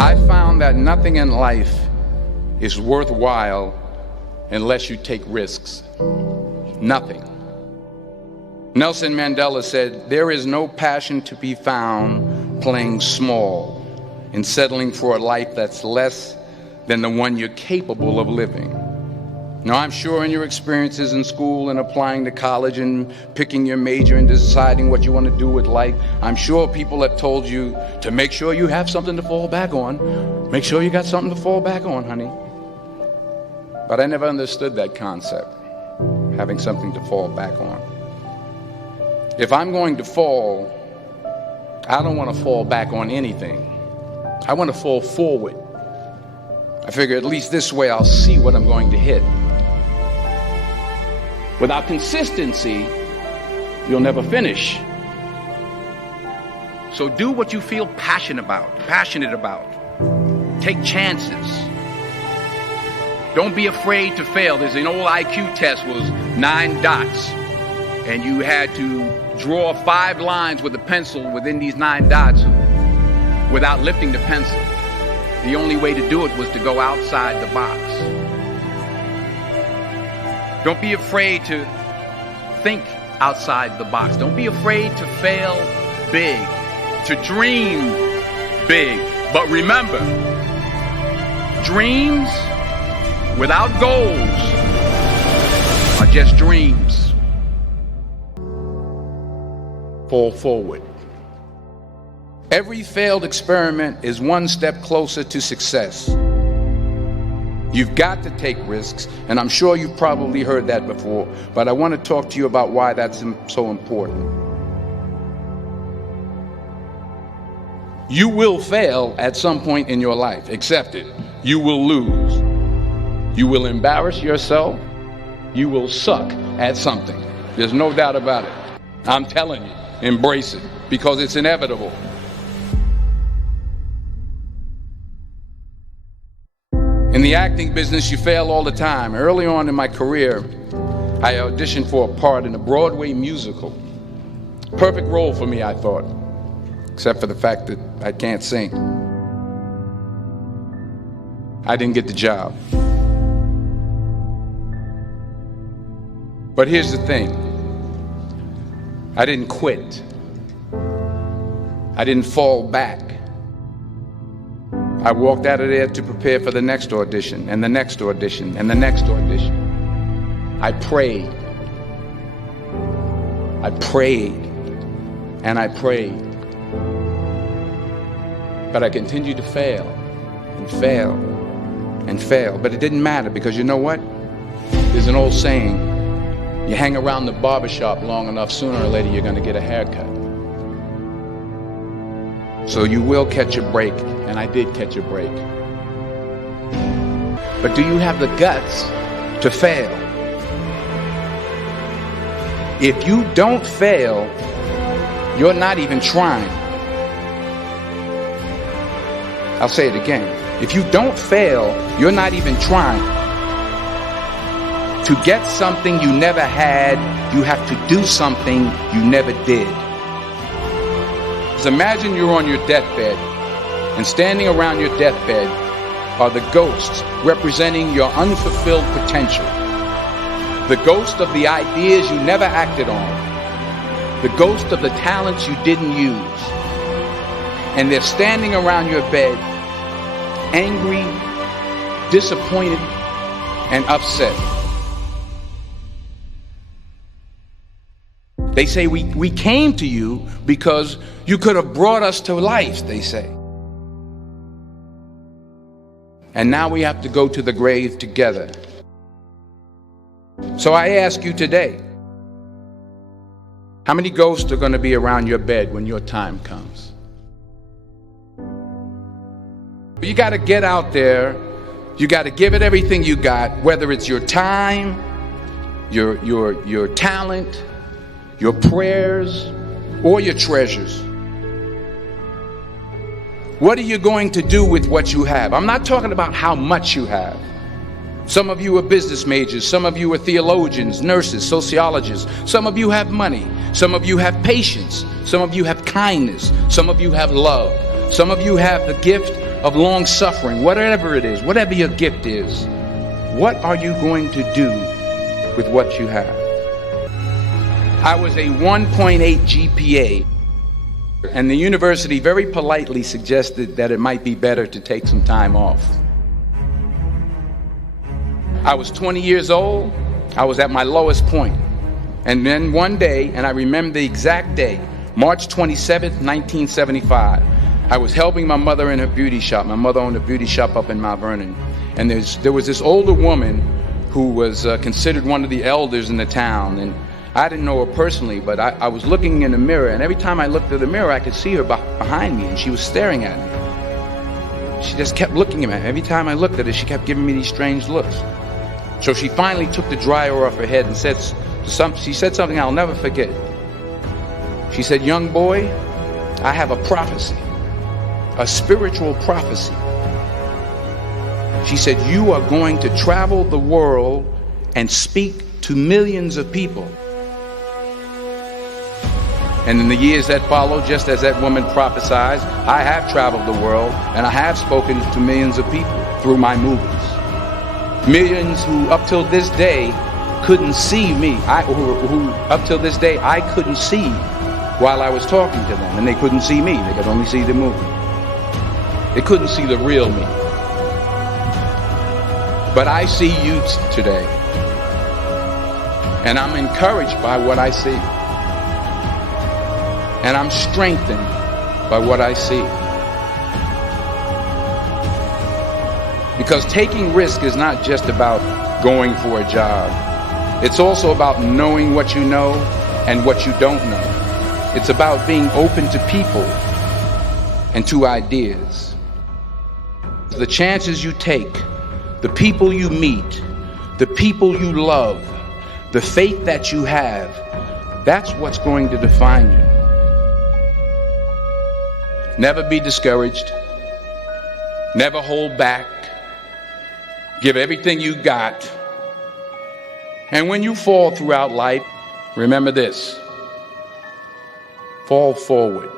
I found that nothing in life is worthwhile unless you take risks. Nothing. Nelson Mandela said, "There is no passion to be found playing small and settling for a life that's less than the one you're capable of living." Now, I'm sure in your experiences in school and applying to college and picking your major and deciding what you want to do with life, I'm sure people have told you to make sure you have something to fall back on. Make sure you got something to fall back on, honey. But I never understood that concept, having something to fall back on. If I'm going to fall, I don't want to fall back on anything. I want to fall forward. I figure at least this way I'll see what I'm going to hit. Without consistency, you'll never finish. So do what you feel passionate about. Take chances. Don't be afraid to fail. There's an old IQ test, was 9 dots, and you had to draw 5 lines with a pencil within these 9 dots without lifting the pencil. The only way to do it was to go outside the box. Don't be afraid to think outside the box. Don't be afraid to fail big, to dream big. But remember, dreams without goals are just dreams. Fall forward. Every failed experiment is one step closer to success. You've got to take risks, and I'm sure you've probably heard that before, but I want to talk to you about why that's so important. You will fail at some point in your life. Accept it. You will lose. You will embarrass yourself. You will suck at something. There's no doubt about it. I'm telling you, embrace it, because it's inevitable. In the acting business, you fail all the time. Early on in my career, I auditioned for a part in a Broadway musical. Perfect role for me, I thought, except for the fact that I can't sing. I didn't get the job. But here's the thing. I didn't quit. I didn't fall back. I walked out of there to prepare for the next audition, and the next audition, and the next audition. I prayed. I prayed, and I prayed. But I continued to fail, and fail, and fail. But it didn't matter, because you know what? There's an old saying, you hang around the barbershop long enough, sooner or later you're going to get a haircut. So you will catch a break, and I did catch a break. But do you have the guts to fail? If you don't fail, you're not even trying. I'll say it again. If you don't fail, you're not even trying. To get something you never had, you have to do something you never did. Imagine you're on your deathbed, and standing around your deathbed are the ghosts representing your unfulfilled potential. The ghost of the ideas you never acted on. The ghost of the talents you didn't use. And they're standing around your bed, angry, disappointed, and upset. They say, we came to you because you could have brought us to life, they say. And now we have to go to the grave together. So I ask you today, how many ghosts are going to be around your bed when your time comes? You got to get out there. You got to give it everything you got, whether it's your time, your talent, your prayers, or your treasures. What are you going to do with what you have? I'm not talking about how much you have. Some of you are business majors. Some of you are theologians, nurses, sociologists. Some of you have money. Some of you have patience. Some of you have kindness. Some of you have love. Some of you have the gift of long suffering, whatever it is, whatever your gift is, what are you going to do with what you have? I was a 1.8 GPA, and the university very politely suggested that it might be better to take some time off. I was 20 years old. I was at my lowest point. And then one day, and I remember the exact day, March 27th, 1975, I was helping my mother in her beauty shop. My mother owned a beauty shop up in Mount Vernon. And there was this older woman who was considered one of the elders in the town. And I didn't know her personally, but I was looking in the mirror, and every time I looked at the mirror, I could see her behind me, and she was staring at me. She just kept looking at me. Every time I looked at her, she kept giving me these strange looks. So she finally took the dryer off her head and she said something I'll never forget. She said, "Young boy, I have a prophecy, a spiritual prophecy." She said, "You are going to travel the world and speak to millions of people." And in the years that followed, just as that woman prophesied, I have traveled the world and I have spoken to millions of people through my movies. Millions who up till this day couldn't see me, who up till this day I couldn't see while I was talking to them, and they couldn't see me, they could only see the movie. They couldn't see the real me. But I see you today, and I'm encouraged by what I see. And I'm strengthened by what I see. Because taking risk is not just about going for a job. It's also about knowing what you know and what you don't know. It's about being open to people and to ideas. The chances you take, the people you meet, the people you love, the faith that you have, that's what's going to define you. Never be discouraged. Never hold back. Give everything you got. And when you fall throughout life, remember this: fall forward.